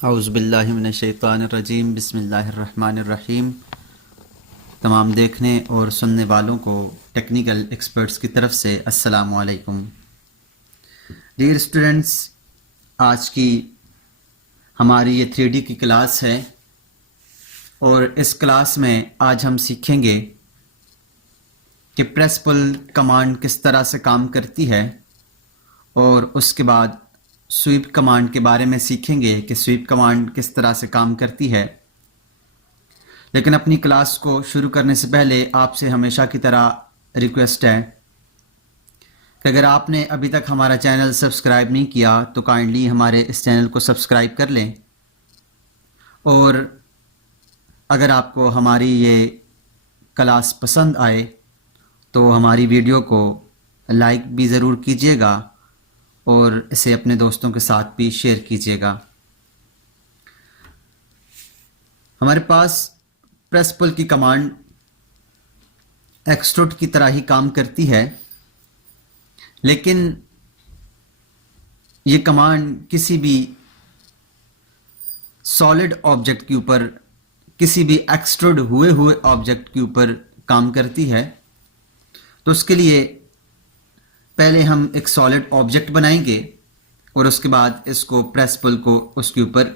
औज़ुबिल्लाहिमिनश्शैतानिर्रजीम बिस्मिल्लाहिर्रहमानिर्रहीम। तमाम देखने और सुनने वालों को टेक्निकल एक्सपर्ट्स की तरफ से अस्सलामु अलैकुम। डियर स्टूडेंट्स, आज की हमारी ये 3D की क्लास है और इस क्लास में आज हम सीखेंगे कि प्रेस पुल कमांड किस तरह से काम करती है और उसके बाद स्वीप कमांड के बारे में सीखेंगे कि स्वीप कमांड किस तरह से काम करती है। लेकिन अपनी क्लास को शुरू करने से पहले आपसे हमेशा की तरह रिक्वेस्ट है कि अगर आपने अभी तक हमारा चैनल सब्सक्राइब नहीं किया तो काइंडली हमारे इस चैनल को सब्सक्राइब कर लें, और अगर आपको हमारी ये क्लास पसंद आए तो हमारी वीडियो को लाइक भी ज़रूर कीजिएगा और इसे अपने दोस्तों के साथ भी शेयर कीजिएगा। हमारे पास प्रेस पुल की कमांड एक्सट्रूड की तरह ही काम करती है, लेकिन ये कमांड किसी भी सॉलिड ऑब्जेक्ट के ऊपर, किसी भी एक्सट्रूड हुए ऑब्जेक्ट के ऊपर काम करती है। तो उसके लिए पहले हम एक सॉलिड ऑब्जेक्ट बनाएंगे और उसके बाद इसको प्रेस पुल को उसके ऊपर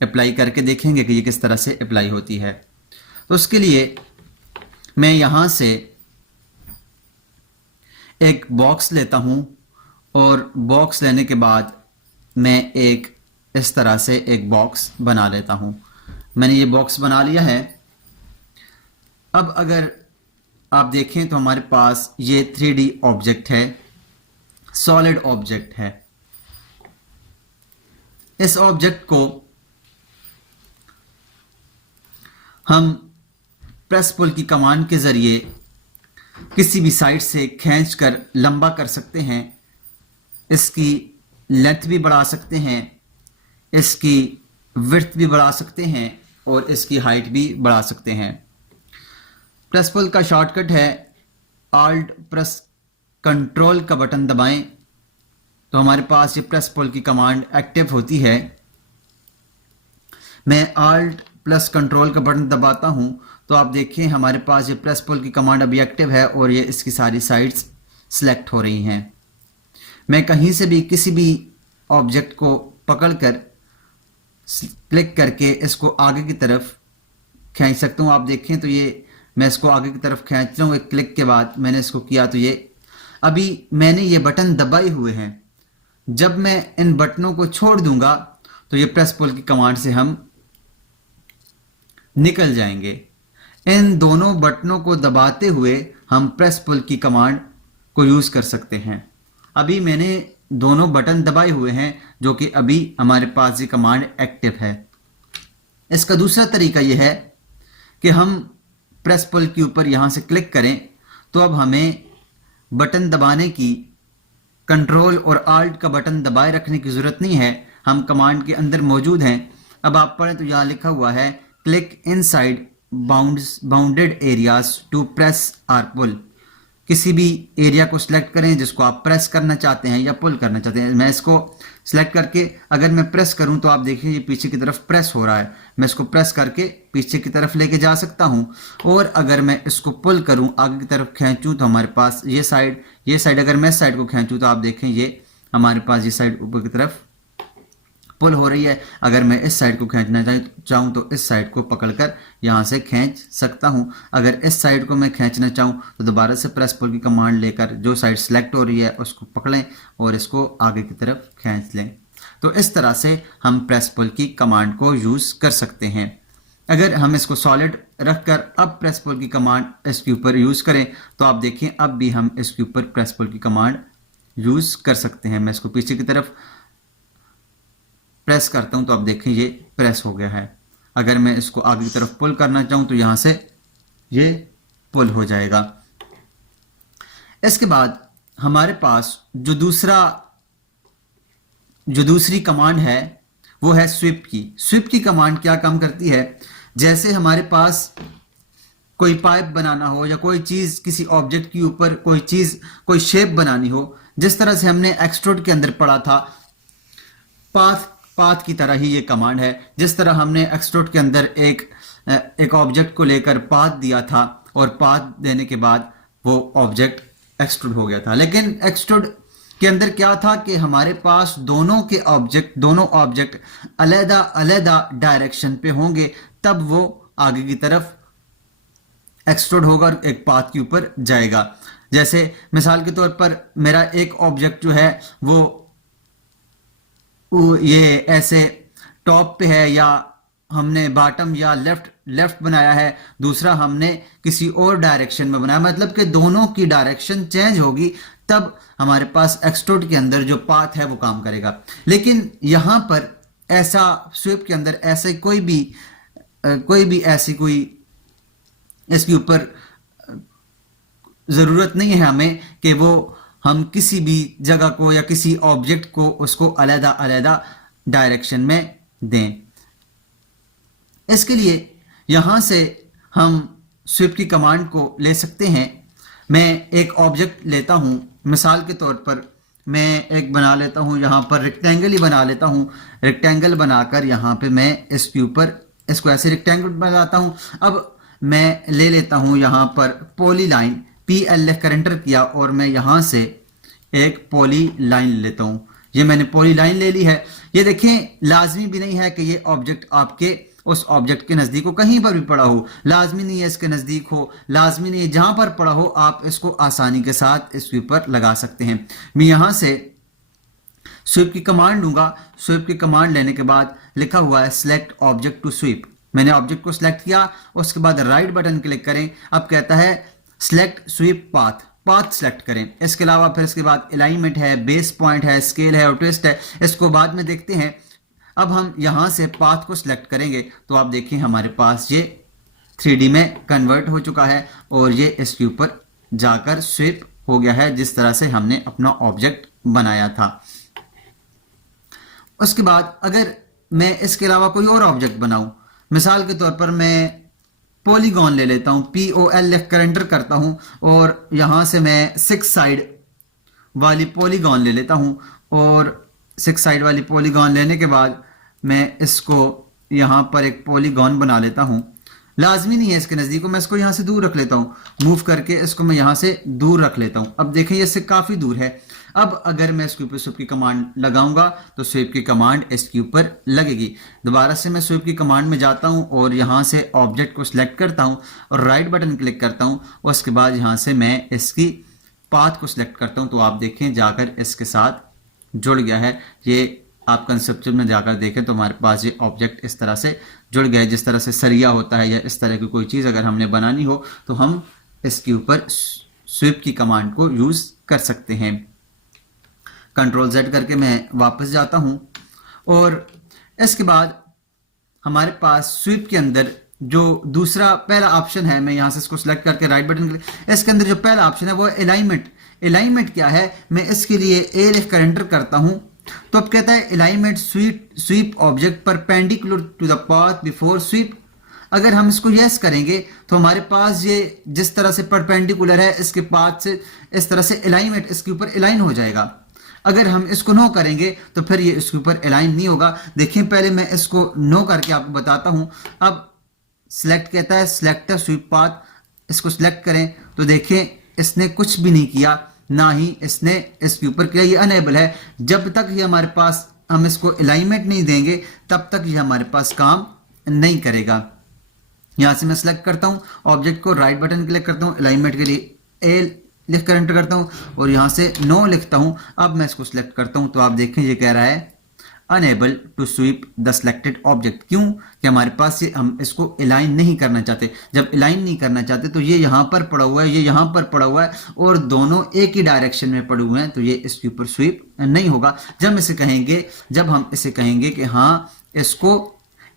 अप्लाई करके देखेंगे कि ये किस तरह से अप्लाई होती है। तो उसके लिए मैं यहाँ से एक बॉक्स लेता हूँ और बॉक्स लेने के बाद मैं एक इस तरह से एक बॉक्स बना लेता हूँ। मैंने ये बॉक्स बना लिया है। अब अगर आप देखें तो हमारे पास ये 3D ऑब्जेक्ट है, सॉलिड ऑब्जेक्ट है। इस ऑब्जेक्ट को हम प्रेस पुल की कमांड के ज़रिए किसी भी साइड से खींचकर लंबा कर सकते हैं, इसकी लेंथ भी बढ़ा सकते हैं, इसकी विड्थ भी बढ़ा सकते हैं और इसकी हाइट भी बढ़ा सकते हैं। प्रेस पुल का शॉर्टकट है आल्ट प्रेस कंट्रोल का बटन दबाएं तो हमारे पास ये प्रेस पुल की कमांड एक्टिव होती है। मैं आल्ट प्लस कंट्रोल का बटन दबाता हूं तो आप देखें हमारे पास ये प्रेस पुल की कमांड अभी एक्टिव है और ये इसकी सारी साइड्स सिलेक्ट हो रही हैं। मैं कहीं से भी किसी भी ऑब्जेक्ट को पकड़कर क्लिक करके इसको आगे की तरफ खींच सकता हूँ। आप देखें तो ये मैं इसको आगे की तरफ खींच रहा हूँ। एक क्लिक के बाद मैंने इसको किया तो ये अभी मैंने ये बटन दबाए हुए हैं। जब मैं इन बटनों को छोड़ दूंगा तो ये प्रेस पुल की कमांड से हम निकल जाएंगे। इन दोनों बटनों को दबाते हुए हम प्रेस पुल की कमांड को यूज कर सकते हैं। अभी मैंने दोनों बटन दबाए हुए हैं जो कि अभी हमारे पास ये कमांड एक्टिव है। इसका दूसरा तरीका यह है कि हम प्रेस पुल के ऊपर यहां से क्लिक करें तो अब हमें बटन दबाने की, कंट्रोल और आल्ट का बटन दबाए रखने की जरूरत नहीं है। हम कमांड के अंदर मौजूद हैं। अब आप पढ़ें तो यहां लिखा हुआ है click inside bounded areas to press or pull. किसी भी एरिया को सिलेक्ट करें जिसको आप प्रेस करना चाहते हैं या पुल करना चाहते हैं। मैं इसको सिलेक्ट करके अगर मैं प्रेस करूं तो आप देखिए ये पीछे की तरफ प्रेस हो रहा है। मैं इसको प्रेस करके पीछे की तरफ लेके जा सकता हूं, और अगर मैं इसको पुल करूं, आगे की तरफ खींचूं तो हमारे पास ये साइड अगर मैं इस साइड को खींचूं तो आप देखें ये हमारे पास ये साइड ऊपर की तरफ पुल हो रही है। अगर मैं इस साइड को खींचना चाहूँ तो इस साइड को पकड़कर यहाँ से खींच सकता हूँ। अगर इस साइड को मैं खींचना चाहूँ तो दोबारा से प्रेस पुल की कमांड लेकर जो साइड सेलेक्ट हो रही है उसको पकड़ें और इसको आगे की तरफ खींच लें। तो इस तरह से हम प्रेस पुल की कमांड को यूज़ कर सकते हैं। अगर हम इसको सॉलिड रखकर अब प्रेस पुल की कमांड इसके ऊपर यूज़ करें तो आप देखें अब भी हम इसके ऊपर प्रेस पुल की कमांड यूज़ कर सकते हैं। मैं इसको पीछे की तरफ प्रेस करता हूं तो आप देखें ये प्रेस हो गया है। अगर मैं इसको आगे की तरफ पुल करना चाहूं तो यहां से ये पुल हो जाएगा। इसके बाद हमारे पास जो दूसरी कमांड है वो है स्वीप की। स्वीप की कमांड क्या काम करती है, जैसे हमारे पास कोई पाइप बनाना हो या कोई चीज किसी ऑब्जेक्ट के ऊपर कोई शेप बनानी हो, जिस तरह से हमने एक्सट्रूड के अंदर पढ़ा था पाथ की तरह ही ये कमांड है। जिस तरह हमने एक्सट्रूड के अंदर एक ऑब्जेक्ट को लेकर पाथ दिया था और पाथ देने के बाद वो ऑब्जेक्ट एक्सट्रूड हो गया था, लेकिन एक्सट्रूड के अंदर क्या था कि हमारे पास दोनों ऑब्जेक्ट अलग अलग डायरेक्शन पे होंगे, तब वो आगे की तरफ एक्सट्रूड होगा और एक पाथ के ऊपर जाएगा। जैसे मिसाल के तौर पर मेरा एक ऑब्जेक्ट जो है वो ये ऐसे टॉप पे है, या हमने बॉटम या लेफ्ट बनाया है, दूसरा हमने किसी और डायरेक्शन में बनाया, मतलब कि दोनों की डायरेक्शन चेंज होगी, तब हमारे पास एक्सट्रूड के अंदर जो पाथ है वो काम करेगा। लेकिन यहां पर ऐसा स्वीप के अंदर ऐसे कोई भी ऐसी कोई इसके ऊपर जरूरत नहीं है हमें कि हम किसी भी जगह को या किसी ऑब्जेक्ट को उसको अलग डायरेक्शन में दें। इसके लिए यहां से हम स्वीप की कमांड को ले सकते हैं। मैं एक ऑब्जेक्ट लेता हूं, मिसाल के तौर पर मैं एक बना लेता हूं, यहां पर रेक्टेंगल ही बना लेता हूं। रेक्टेंगल बनाकर यहां पे मैं इसके ऊपर इसको ऐसे रेक्टेंगल बनाता हूं। अब मैं ले लेता हूं यहां पर पॉली लाइन, PL कर एंटर किया और मैं यहां से एक पॉली लाइन लेता हूं। ये मैंने पॉली लाइन ले ली है। ये देखें, लाजमी भी नहीं है कि ये ऑब्जेक्ट आपके उस ऑब्जेक्ट के नजदीक हो, कहीं पर भी पड़ा हो, लाजमी नहीं है इसके नजदीक हो, लाजमी नहीं है, जहां पर पड़ा हो आप इसको आसानी के साथ इसके ऊपर लगा सकते हैं। मैं यहां से स्वीप की कमांड लूंगा। स्वीप की कमांड लेने के बाद लिखा हुआ है सिलेक्ट ऑब्जेक्ट टू स्वीप। मैंने ऑब्जेक्ट को सिलेक्ट किया, उसके बाद राइट बटन क्लिक करें। अब कहता है सिलेक्ट स्वीप पाथ सिलेक्ट करें। इसके अलावा फिर इसके बाद अलाइनमेंट है, बेस पॉइंट है, स्केल है और ट्विस्ट है, इसको बाद में देखते हैं। अब हम यहां से पाथ को सिलेक्ट करेंगे तो आप देखें हमारे पास ये 3D में कन्वर्ट हो चुका है और ये इसके ऊपर जाकर स्वीप हो गया है, जिस तरह से हमने अपना ऑब्जेक्ट बनाया था। उसके बाद अगर मैं इसके अलावा कोई और ऑब्जेक्ट बनाऊं, मिसाल के तौर पर मैं पॉलीगॉन ले लेता हूं, POL लिख कर एंटर करता हूं और यहां से मैं 6 साइड वाली पॉलीगॉन ले लेता हूं और 6 साइड वाली पॉलीगॉन लेने के बाद मैं इसको यहां पर एक पॉलीगॉन बना लेता हूं। लाजमी नहीं है इसके नजदीक, मैं इसको यहां से दूर रख लेता हूं, मूव करके इसको मैं यहां से दूर रख लेता हूं। अब देखें ये इससे काफी दूर है। अब अगर मैं इसके ऊपर स्वीप की कमांड लगाऊंगा तो स्वीप की कमांड इसके ऊपर लगेगी। दोबारा से मैं स्वीप की कमांड में जाता हूं और यहां से ऑब्जेक्ट को सिलेक्ट करता हूं और राइट बटन क्लिक करता हूं। उसके बाद यहां से मैं इसकी पाथ को सिलेक्ट करता हूं तो आप देखें जाकर इसके साथ जुड़ गया है। ये आप कंसेप्चुअल में जाकर देखें तो हमारे पास ये ऑब्जेक्ट इस तरह से जुड़ गया है। जिस तरह से सरिया होता है या इस तरह की कोई चीज़ अगर हमने बनानी हो तो हम इसके ऊपर स्वीप की कमांड को यूज़ कर सकते हैं। Ctrl Z करके मैं वापस जाता हूं और इसके बाद हमारे पास स्वीप के अंदर जो दूसरा पहला ऑप्शन है, मैं यहां से इसको सिलेक्ट करके राइट बटन क्लिक, इसके अंदर जो पहला ऑप्शन है वो अलाइनमेंट। अलाइनमेंट क्या है, मैं इसके लिए A लिख कर एंटर करता हूं तो अब कहता है alignment sweep object perpendicular to the path before sweep. अगर हम इसको यस करेंगे तो हमारे पास ये जिस तरह से परपेंडिकुलर है इसके पाथ से इस तरह से अलाइनमेंट इसके ऊपर अलाइन हो जाएगा। अगर हम इसको नो करेंगे तो फिर ये इसके ऊपर अलाइन नहीं होगा। देखिए पहले मैं इसको नो करके आपको बताता हूं। अब सिलेक्ट कहता है सिलेक्ट स्वीप पाथ, इसको सिलेक्ट करें तो देखें इसने कुछ भी नहीं किया, ना ही इसने इसके ऊपर किया, ये अनेबल है। जब तक ये हमारे पास हम इसको अलाइनमेंट नहीं देंगे तब तक ये हमारे पास काम नहीं करेगा। यहां से मैं सिलेक्ट करता हूं ऑब्जेक्ट को, राइट बटन क्लिक करता हूं, अलाइनमेंट के लिए ए लिख कर एंटर करता हूं और यहां से नो लिखता हूं। अब मैं इसको सिलेक्ट करता हूं तो आप देखें ये कह रहा है unable to sweep the selected object. क्यों कि हमारे पास ये हम इसको अलाइन नहीं करना चाहते। जब अलाइन नहीं करना चाहते तो ये यहां पर पड़ा हुआ है, ये यहां पर पड़ा हुआ है और दोनों एक ही डायरेक्शन में पड़े हुए हैं तो ये इसके ऊपर स्वीप नहीं होगा। जब हम इसे कहेंगे कि हाँ इसको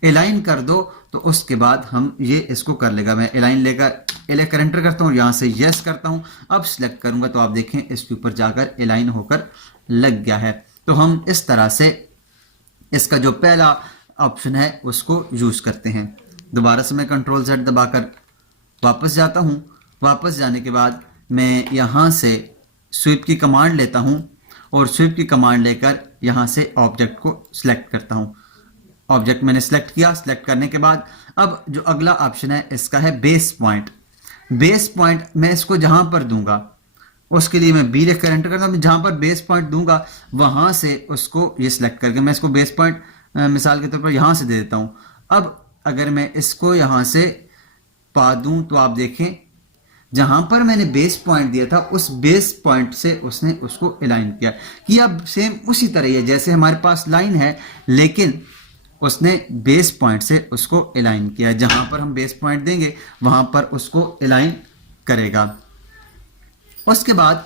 अलाइन कर दो तो उसके बाद हम ये इसको कर लेगा। मैं अलाइन लेकर एंटर करता हूँ, यहाँ से यस करता हूँ। अब सिलेक्ट करूंगा तो आप देखें इसके ऊपर जाकर अलाइन होकर लग गया है। तो हम इस तरह से इसका जो पहला ऑप्शन है उसको यूज करते हैं। दोबारा से मैं Ctrl Z दबाकर वापस जाता हूँ। वापस जाने के बाद मैं यहाँ से स्वीप की कमांड लेता हूँ और स्वीप की कमांड लेकर यहाँ से ऑब्जेक्ट को सिलेक्ट करता हूँ। ऑब्जेक्ट मैंने सिलेक्ट किया। सिलेक्ट करने के बाद अब जो अगला ऑप्शन है इसका है बेस पॉइंट। बेस पॉइंट मैं इसको जहाँ पर दूंगा उसके लिए मैं बी लिख कर एंटर करता हूँ। जहाँ पर बेस पॉइंट दूंगा वहाँ से उसको ये सिलेक्ट करके मैं इसको बेस पॉइंट मिसाल के तौर पर यहाँ से दे देता हूँ। अब अगर मैं इसको यहाँ से पा दूँ तो आप देखें जहां पर मैंने बेस पॉइंट दिया था उस बेस पॉइंट से उसने उसको अलाइन किया कि अब सेम उसी तरह ही है जैसे हमारे पास लाइन है, लेकिन उसने बेस पॉइंट से उसको अलाइन किया। जहां पर हम बेस पॉइंट देंगे वहां पर उसको अलाइन करेगा। उसके बाद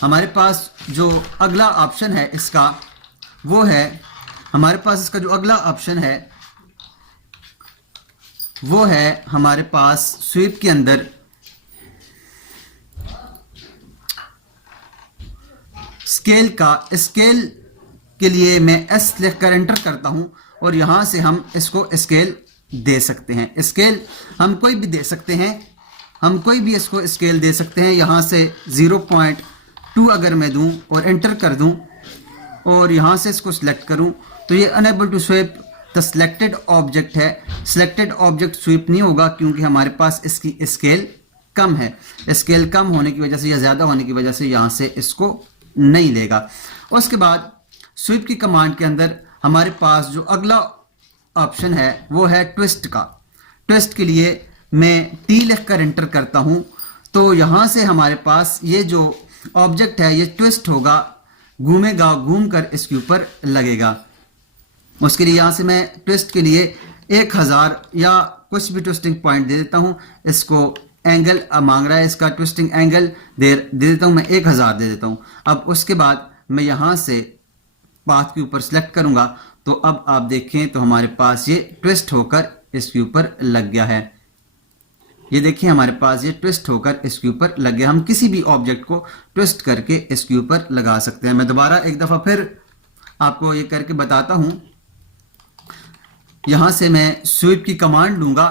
हमारे पास जो अगला ऑप्शन है इसका वो है, हमारे पास इसका जो अगला ऑप्शन है वो है हमारे पास स्वीप के अंदर स्केल का। स्केल के लिए मैं एस लिखकर एंटर करता हूं और यहां से हम इसको स्केल दे सकते हैं। स्केल हम कोई भी दे सकते हैं, हम कोई भी इसको स्केल दे सकते हैं। यहां से 0.2 अगर मैं दूं और एंटर कर दूं और यहां से इसको सिलेक्ट करूं तो ये unable to sweep the selected object है। सिलेक्टेड ऑब्जेक्ट स्वीप नहीं होगा क्योंकि हमारे पास इसकी स्केल कम है। स्केल कम होने की वजह से या ज़्यादा होने की वजह से यहां से इसको नहीं लेगा। उसके बाद स्वीप की कमांड के अंदर हमारे पास जो अगला ऑप्शन है वो है ट्विस्ट का। ट्विस्ट के लिए मैं टी लिखकर एंटर करता हूं तो यहां से हमारे पास ये जो ऑब्जेक्ट है ये ट्विस्ट होगा, घूमेगा, घूम कर इसके ऊपर लगेगा। उसके लिए यहां से मैं ट्विस्ट के लिए 1000 या कुछ भी ट्विस्टिंग पॉइंट दे देता हूं। इसको एंगल मांग रहा है, इसका ट्विस्टिंग एंगल दे देता हूं मैं 1000 दे देता हूं। अब उसके बाद मैं यहां से पाथ के ऊपर सेलेक्ट करूंगा तो अब आप देखें तो हमारे पास ये ट्विस्ट होकर इसके ऊपर लग गया है। ये देखिए हमारे पास ये ट्विस्ट होकर इसके ऊपर लग गया। हम किसी भी ऑब्जेक्ट को ट्विस्ट करके इसके ऊपर लगा सकते हैं। मैं दोबारा एक दफा फिर आपको ये करके बताता हूं। यहां से मैं स्वीप की कमांड लूंगा।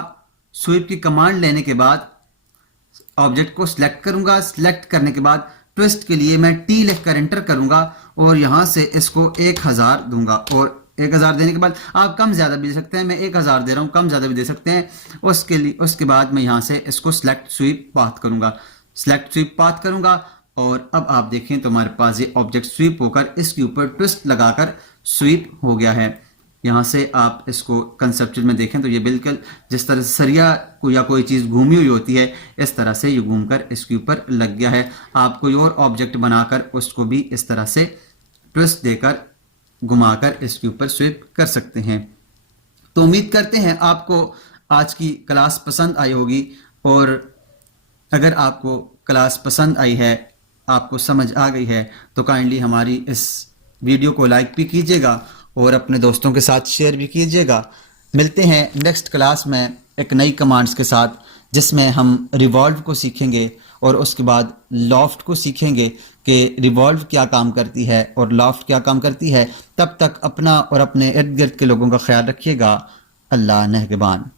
स्वीप की कमांड लेने के बाद ऑब्जेक्ट को सिलेक्ट करूंगा। सिलेक्ट करने के बाद ट्विस्ट के लिए मैं टी लिखकर एंटर करूंगा और यहां से इसको 1000 दूंगा और 1000 देने के बाद आप कम ज्यादा भी दे सकते हैं। मैं 1000 दे रहा हूं, कम ज्यादा भी दे सकते हैं। उसके बाद मैं यहां से इसको सिलेक्ट स्वीप पाथ करूंगा। सिलेक्ट स्वीप पाथ करूंगा और अब आप देखें तो हमारे पास ये ऑब्जेक्ट स्वीप होकर इसके ऊपर ट्विस्ट लगाकर स्वीप हो गया है। यहाँ से आप इसको कंसेप्चुअल में देखें तो ये बिल्कुल जिस तरह से सरिया को या कोई चीज़ घूमी हुई होती है इस तरह से ये घूमकर इसके ऊपर लग गया है। आप कोई और ऑब्जेक्ट बनाकर उसको भी इस तरह से ट्विस्ट देकर घुमाकर इसके ऊपर स्वीप कर सकते हैं। तो उम्मीद करते हैं आपको आज की क्लास पसंद आई होगी और अगर आपको क्लास पसंद आई है, आपको समझ आ गई है तो काइंडली हमारी इस वीडियो को लाइक भी कीजिएगा और अपने दोस्तों के साथ शेयर भी कीजिएगा। मिलते हैं नेक्स्ट क्लास में एक नई कमांड्स के साथ जिसमें हम रिवॉल्व को सीखेंगे और उसके बाद लॉफ्ट को सीखेंगे कि रिवॉल्व क्या काम करती है और लॉफ्ट क्या काम करती है। तब तक अपना और अपने इर्द गिर्द के लोगों का ख्याल रखिएगा। अल्लाह नेहगबान।